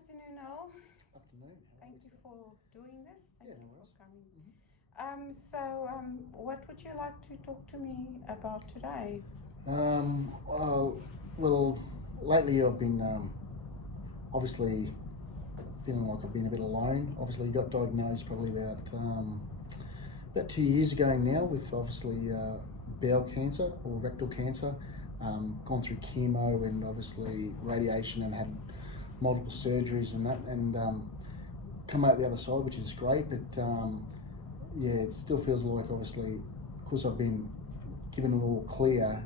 afternoon, all. Afternoon. Thank you for doing this. Thank Yeah, no you worries. for coming. What would you like to talk to me about today? Um, uh, well, lately I've been obviously feeling like I've been a bit alone. Obviously, got diagnosed probably about 2 years ago now with obviously bowel cancer or rectal cancer. Gone through chemo and obviously radiation and had multiple surgeries and that, and come out the other side, which is great. But yeah, it still feels like obviously, of course, I've been given an all clear,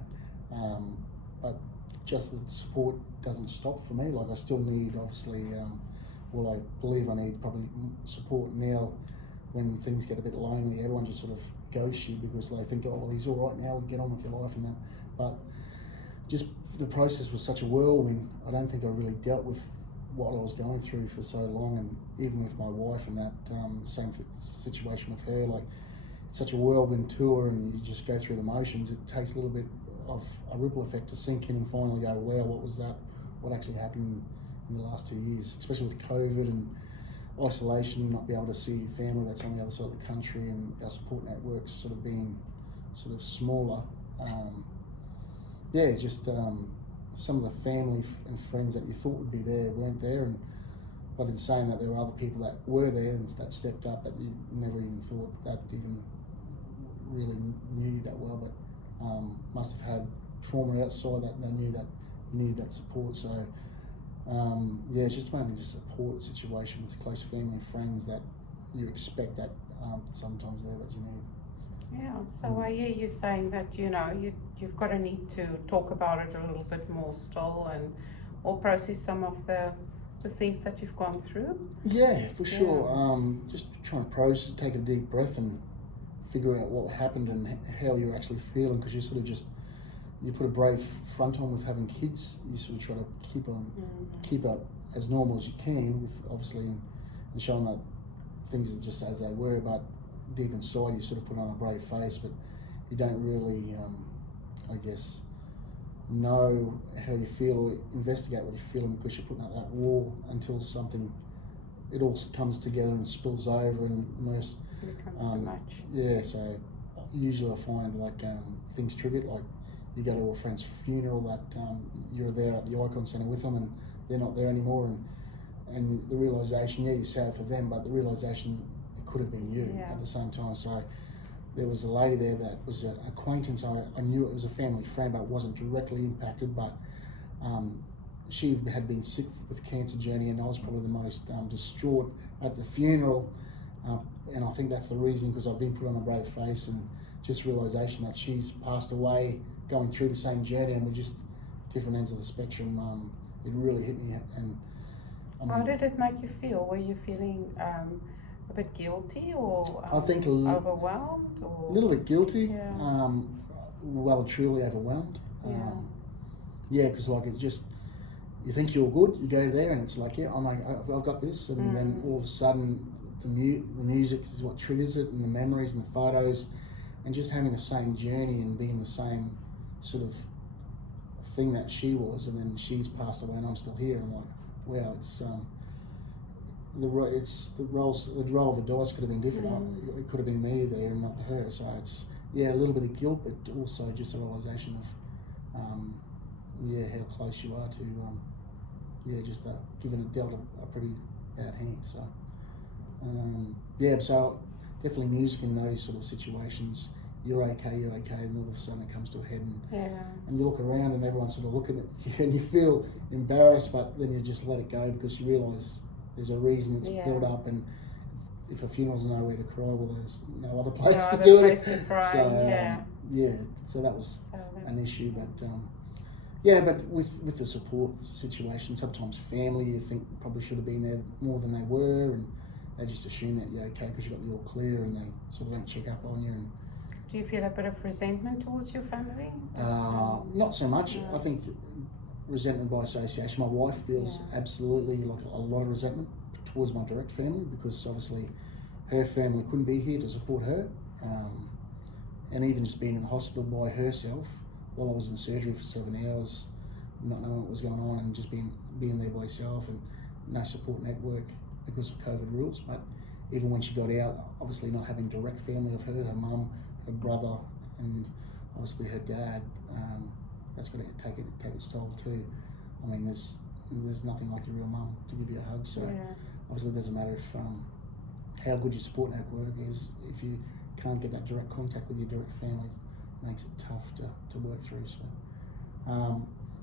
but just the support doesn't stop for me. Like I still need obviously, well, I believe I need probably support now when things get a bit lonely. Everyone just sort of ghosts you because they think, oh, well, he's all right now, get on with your life and that. But just the process was such a whirlwind. I don't think I really dealt with what I was going through for so long, and even with my wife and that same situation with her, like it's such a whirlwind tour, and you just go through the motions. It takes a little bit of a ripple effect to sink in and finally go, wow, what was that? What actually happened in the last 2 years, especially with COVID and isolation, not be able to see family that's on the other side of the country, and our support networks sort of being sort of smaller. Yeah, just some of the family and friends that you thought would be there weren't there, and but in saying that, there were other people that were there and that stepped up that you never even thought that even really knew you that well, but must have had trauma outside that, and they knew that you needed that support. So yeah, it's just mainly just a support situation with close family and friends that you expect that sometimes there that you need. Yeah, so I hear you saying that you've got to need to talk about it a little bit more still, and or process some of the things that you've gone through. Yeah, for sure. Just trying to process, take a deep breath, and figure out what happened and how you're actually feeling, because you sort of just you put a brave front on with having kids. You sort of try to keep up as normal as you can, with obviously and showing that things are just as they were, but deep inside you sort of put on a brave face, but you don't really, I guess, know how you feel or investigate what you're feeling, because you're putting up that wall until something, it all comes together and spills over, and most It becomes too much. yeah. So usually I find like things trigger it, like you go to a friend's funeral that you're there at the Icon Centre with them and they're not there anymore, and the realisation, yeah, you're sad for them, but the realisation it could have been you at the same time. So there was a lady there that was an acquaintance. I knew it was a family friend, but it wasn't directly impacted. But she had been sick with cancer journey, and I was probably the most distraught at the funeral. And I think that's the reason, because I've been put on a brave face, and just realisation that she's passed away, going through the same journey, and we're just different ends of the spectrum. It really hit me, and how did it make you feel? Were you feeling a bit guilty, or I think overwhelmed, or a little bit guilty, Yeah. well and truly overwhelmed. Yeah. Yeah, because like it just, you think you're good, you go there and it's like, yeah, I've got this, and then all of a sudden the music is what triggers it, and the memories and the photos, and just having the same journey and being the same sort of thing that she was, and then she's passed away and I'm still here. I'm like, wow, it's the role of the dice could have been different. It could have been me there and not her. So it's, yeah, a little bit of guilt, but also just a realisation of yeah, how close you are to yeah, just given it dealt a pretty bad hand. So yeah, so definitely music in those sort of situations. You're okay, and all of a sudden it comes to a head, and you look around and everyone's sort of looking at you, and you feel embarrassed, but then you just let it go, because you realise there's a reason it's built up, and if a funeral's nowhere to cry, well, there's no other place to do it. To cry, so yeah, so that was an issue, but yeah, but with the support situation, sometimes family you think probably should have been there more than they were, and they just assume that you're okay because you got the all clear, and they sort of don't check up on you. And do you feel a bit of resentment towards your family? Not so much. I think resentment by association. My wife feels absolutely like a lot of resentment towards my direct family, because obviously her family couldn't be here to support her, and even just being in the hospital by herself while I was in surgery for 7 hours, not knowing what was going on, and just being there by herself, and no support network because of COVID rules. But even when she got out, obviously not having direct family of her mum, her brother, and obviously her dad, that's got to take its toll too. I mean, there's nothing like your real mum to give you a hug. So obviously it doesn't matter if how good your support network is, if you can't get that direct contact with your direct family, it makes it tough to work through. So a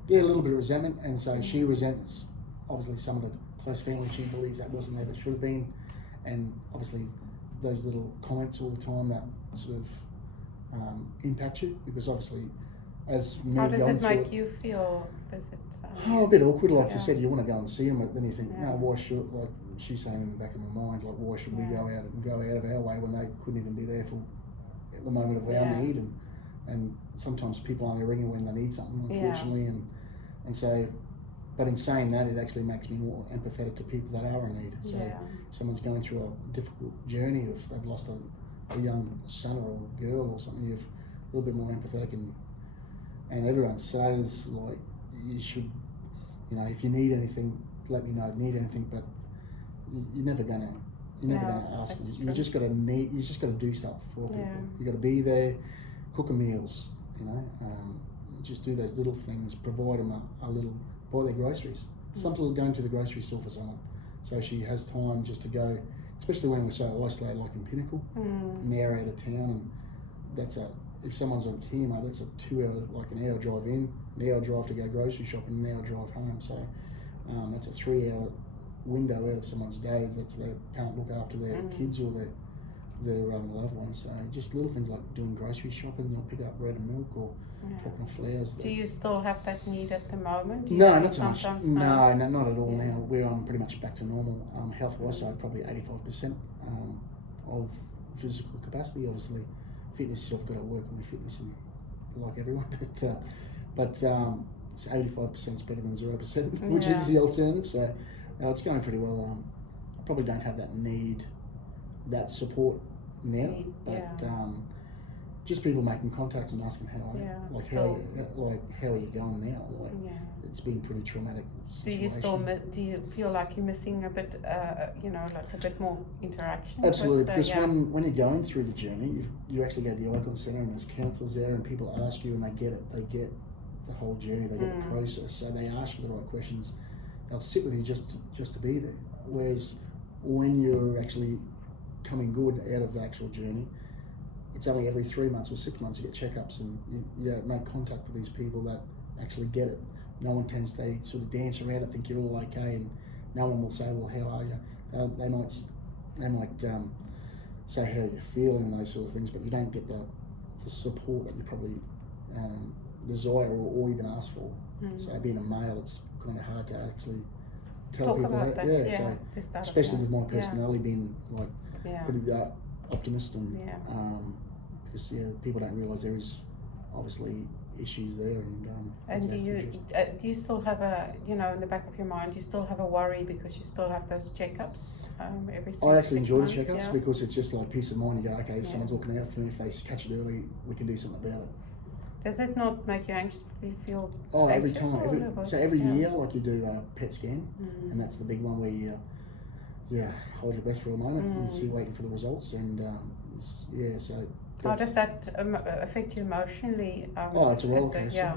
little bit of resentment, and so she resents obviously some of the close family. She believes that wasn't there, but should have been, and obviously those little comments all the time that sort of impact you, because obviously as me how does going it through make you feel? Does it a bit awkward, like you said. You want to go and see them, but then you think, Yeah. no, why should, like she's saying in the back of my mind, like, why should we go out of our way when they couldn't even be there for at the moment of our need, and sometimes people only ring you when they need something, unfortunately, and so, but in saying that, it actually makes me more empathetic to people that are in need. So if someone's going through a difficult journey, if they've lost a young son or a girl or something, you're a little bit more empathetic, and everyone says, like, you should, if you need anything, let me know, but you're never gonna ask them. You just gotta do stuff for people. You gotta be there, cook them meals, just do those little things, provide them a little, buy their groceries. Sometimes going to the grocery store for someone, so she has time just to go, especially when we're so isolated, like in Pinnacle, an hour out of town, and if someone's on chemo, that's a 2 hour, like an hour drive in, an hour drive to go grocery shopping, an hour drive home. So that's a 3 hour window out of someone's day that they can't look after their kids or their loved ones. So just little things like doing grocery shopping, picking up bread and milk, or dropping off flowers. Do you still have that need at the moment? No, not so much. No, not at all. Yeah. Now we're pretty much back to normal. Health-wise, so probably 85% of physical capacity. Obviously, fitness, I've got to work on my fitness, and like everyone, but so 85% is better than 0%, which is the alternative. So it's going pretty well. I probably don't have that need, that support now, but just people making contact and asking how how are you going now? It's been pretty traumatic situation. Do you feel like you're missing a bit, like a bit more interaction? Absolutely, because when you're going through the journey, you actually go to the Icon Centre and there's counsellors there, and people ask you, and they get it. They get the whole journey. They get the process. So they ask you the right questions. They'll sit with you just to be there. Whereas when you're actually coming good out of the actual journey, it's only every 3 months or 6 months you get checkups, and you make contact with these people that actually get it. No one tends to sort of dance around it, think you're all okay, and no one will say, well, how are you? They might say how you're feeling and those sort of things, but you don't get the support that you probably desire or even ask for. So being a male, it's kind of hard to actually tell talk people about that. So especially with my personality being like pretty optimist, and because people don't realise there is obviously issues there, and do you still have in the back of your mind, you still have a worry because you still have those checkups every 6 months? I actually enjoy the checkups because it's just like peace of mind. You go, okay, if someone's looking out for me, if they catch it early, we can do something about it. Does it not make you anxious? Feel every time. Every year, like you do a PET scan, and that's the big one where you hold your breath for a moment and see, waiting for the results, and so. How does that affect you emotionally? It's a roller coaster.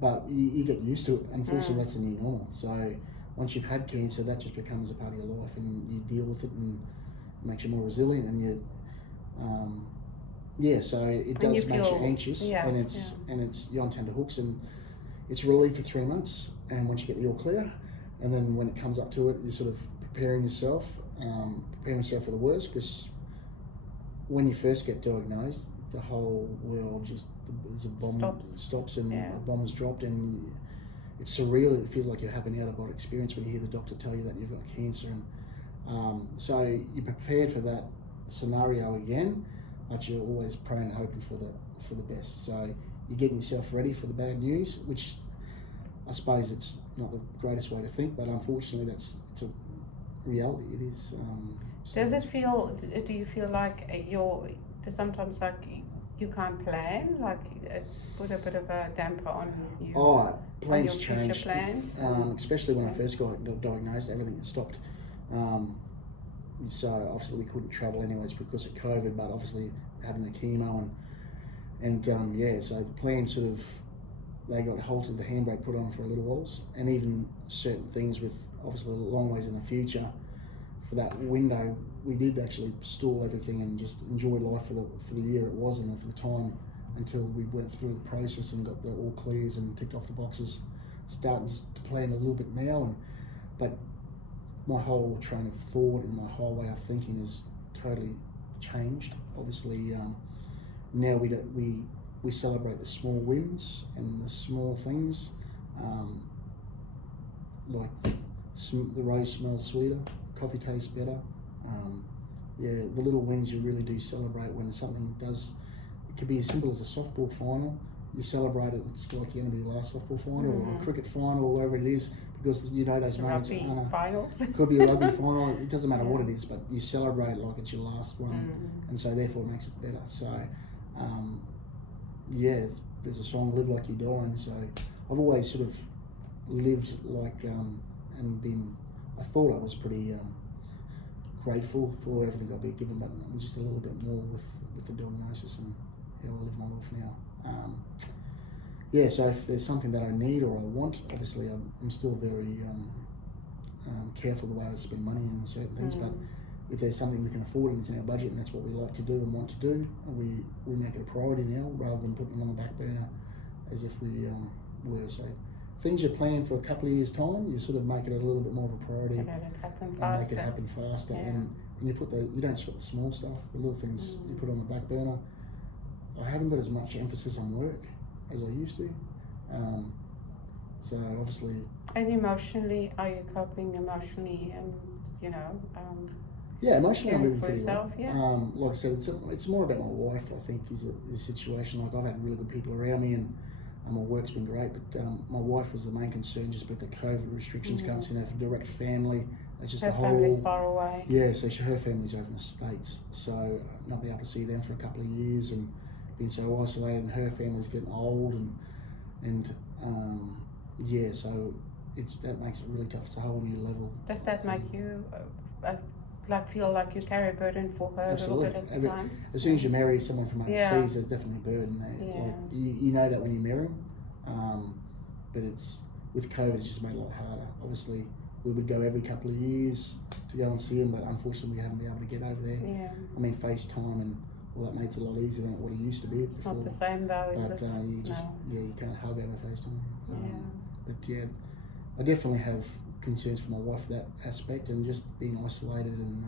But you get used to it. Unfortunately, that's the new normal. So once you've had cancer, that just becomes a part of your life, and you deal with it, and it makes you more resilient, and so it does make you anxious, and it's you're on tenterhooks, and it's relief for 3 months, and once you get the all clear, and then when it comes up to it, you're sort of preparing yourself for the worst, because when you first get diagnosed, the whole world there's a bomb stops and a bomb's dropped, and it's surreal. It feels like you're having an out-of-body experience when you hear the doctor tell you that you've got cancer, and so you're prepared for that scenario again, but you're always praying and hoping for the best. So you're getting yourself ready for the bad news, which I suppose it's not the greatest way to think, but unfortunately it's a reality. It is. Do you feel like there's sometimes like you can't plan? Like it's put a bit of a damper on you, Oh, plans on your future changed, plans? especially when I first got diagnosed. Everything stopped. So obviously we couldn't travel anyways because of COVID, but obviously having the chemo and so the plan sort of, they got halted, the handbrake put on for a little while, and even certain things with obviously a long ways in the future, for that window, we did actually stall everything and just enjoy life for the year it was and for the time until we went through the process and got the all clears and ticked off the boxes. Starting to plan a little bit now, but my whole train of thought and my whole way of thinking has totally changed. Obviously, now we celebrate the small wins and the small things, like the rose smells sweeter, coffee tastes better. The little wins you really do celebrate when something does. It could be as simple as a softball final. You celebrate it. It's like you're going to be the last softball final or a cricket final or whatever it is, because you know those moments. Rugby finals. Could be a rugby final. It doesn't matter what it is, but you celebrate like it's your last one, and so therefore it makes it better. So, there's a song "Live Like You're Dying." So I've always sort of lived like and been. I thought I was pretty grateful for everything I've been given, but I'm just a little bit more with the diagnosis and how I live my life now. So if there's something that I need or I want, obviously I'm still very careful the way I spend money on certain things, but if there's something we can afford and it's in our budget and that's what we like to do and want to do, we make it a priority now rather than putting it on the back burner as if we were. So things you plan for a couple of years' time, you sort of make it a little bit more of a priority And let it happen and faster. make it happen faster. And you don't sweat the small stuff, the little things you put on the back burner. I haven't got as much emphasis on work as I used to. So obviously. And emotionally, are you coping emotionally and, emotionally I'm caring moving for pretty yourself, well. Like I said, it's more about my wife, I think, is the situation. Like I've had really good people around me and my work's been great, but my wife was the main concern just with the COVID restrictions, can't see her direct family. It's just her a whole. family's far away. Yeah, so her family's over in the States, so not being able to see them for a couple of years and being so isolated, and her family's getting old, so that makes it really tough. It's a whole new level. Does that make you feel like you carry a burden for her Absolutely. a little bit at times? As soon as you marry someone from overseas, there's definitely a burden there. Yeah. Like you know that when you marry them, but it's with COVID, it's just made it a lot harder. Obviously, we would go every couple of years to go and see them, but unfortunately, we haven't been able to get over there. Yeah. I mean, FaceTime and all that makes it a lot easier than what it used to be. It's not the same though, is but, it? you can't hug over FaceTime. Yeah. But I definitely have concerns for my wife that aspect, and just being isolated and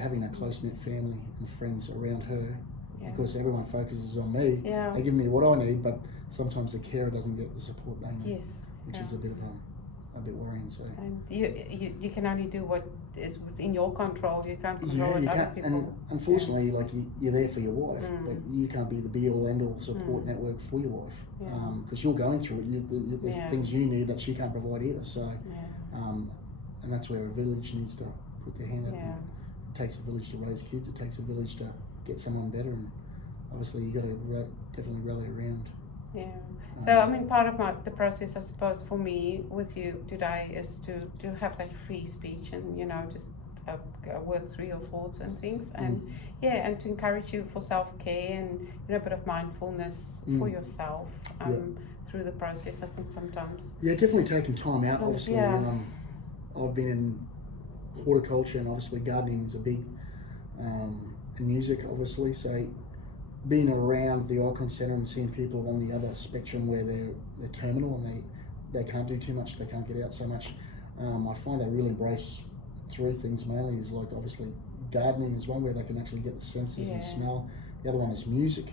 having a close-knit family and friends around her, because everyone focuses on me. They give me what I need, but sometimes the carer doesn't get the support they need. Yes. Which is a bit worrying. So. And you can only do what is within your control. You can't control what other people. And unfortunately, like you're there for your wife, but you can't be the be-all, end-all support network for your wife, because you're going through it. There's things you need that she can't provide either. So, and that's where a village needs to put their hand up. It takes a village to raise kids. It takes a village to get someone better, and obviously you got to definitely rally around. Yeah. So I mean, part of the process, I suppose, for me with you today is to have that free speech and just work through your thoughts and things, and and to encourage you for self-care and a bit of mindfulness for yourself through the process. I think sometimes. Yeah, definitely taking time out. Obviously, I've been in horticulture, and obviously gardening is a big, and music, obviously. So being around the Icon Centre and seeing people on the other spectrum where they're terminal and they can't do too much, they can't get out so much, I find they really embrace three things mainly. Is like obviously gardening is one where they can actually get the senses and smell. The other one is music,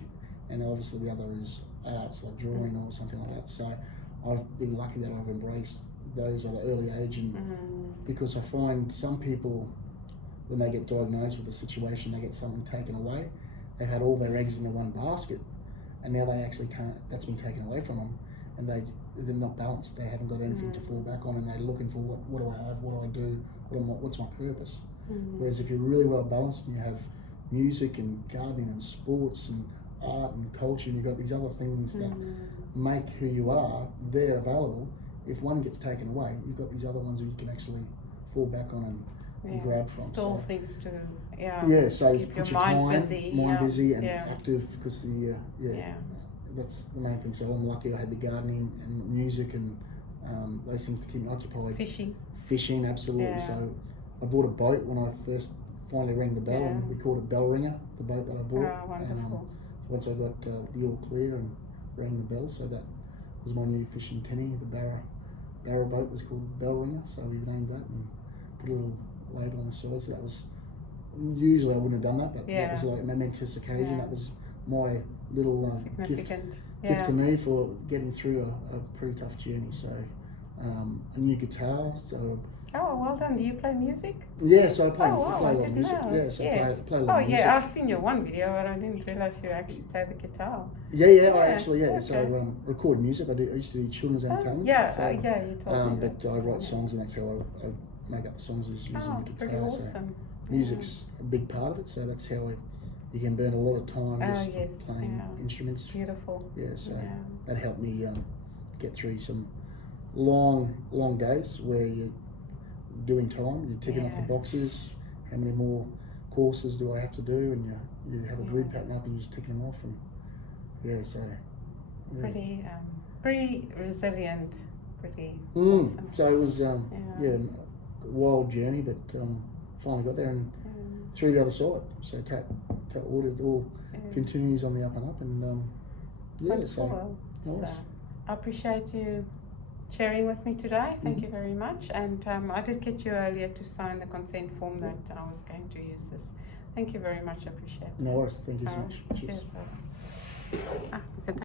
and obviously the other is arts like drawing or something like that. So I've been lucky that I've embraced those at an early age, and because I find some people, when they get diagnosed with a situation, they get something taken away. They've had all their eggs in the one basket, and now they actually can't. That's been taken away from them, and they're not balanced. They haven't got anything to fall back on, and they're looking for what do I have, what do I do, what's my purpose. Whereas if you're really well balanced and you have music and gardening and sports and art and culture, and you've got these other things that Mm. make who you are. They're available. If one gets taken away, you've got these other ones that you can actually fall back on and grab from. Still So, things to so you keep put your your mind time, busy. busy and Yeah. active, because that's the main thing. So I'm lucky I had the gardening and music and those things to keep me occupied. Fishing, absolutely. Yeah. So I bought a boat when I first finally rang the bell, Yeah. and we called it Bell Ringer, the boat that I bought. Oh, wonderful. Once I got the all clear and rang the bell, so that was my new fishing tinny. The barra boat was called Bell Ringer, so we named that and put a little label on the side. So that was, usually I wouldn't have done that, but that was like a momentous occasion. Yeah. That was my little Significant. gift to me for getting through a pretty tough journey. So a new guitar. So Oh, well done. Do you play music? yeah, so I play, Oh, wow, play I a lot of didn't music. know. Yeah, so Yeah. I play a Oh, lot of music. yeah, I've seen your one video, but I didn't realize you actually play the guitar. Yeah, I Yeah, actually, So okay. record music. I used to do children's entertainment. Yeah, so, you told me but that. I write songs, and that's how I make up the songs, is using Oh, the guitar. pretty So awesome. music's a big part of it. So that's how you can burn a lot of time just yes, playing yeah. instruments. Beautiful. Yeah, so Yeah. that helped me get through some long days where you're doing time, you're ticking off the boxes. How many more courses do I have to do? And you have a grid pattern up and you're just ticking them off. And so Pretty resilient. Pretty Mm. awesome. So it was a wild journey, but finally got there and through the other side. So tap water, it all continues on the up and up, and Wonderful. nice. So I appreciate you sharing with me today. Thank you very much. And I did get you earlier to sign the consent form that I was going to use this. Thank you very much. I appreciate it. No worries. Thank you so All much. right. Cheers. Cheers.